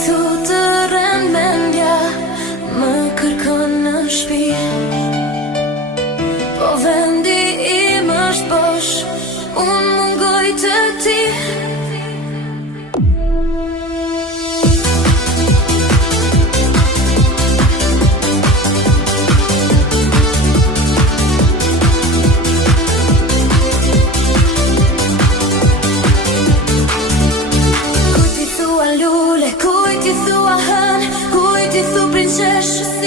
Thu të rën mendja, më kërkon në shtëpi. Po vendi im është bosh, unë mungoj të ti. Kujt i thua lule, kujt i thua hën, kujt i thu princesh.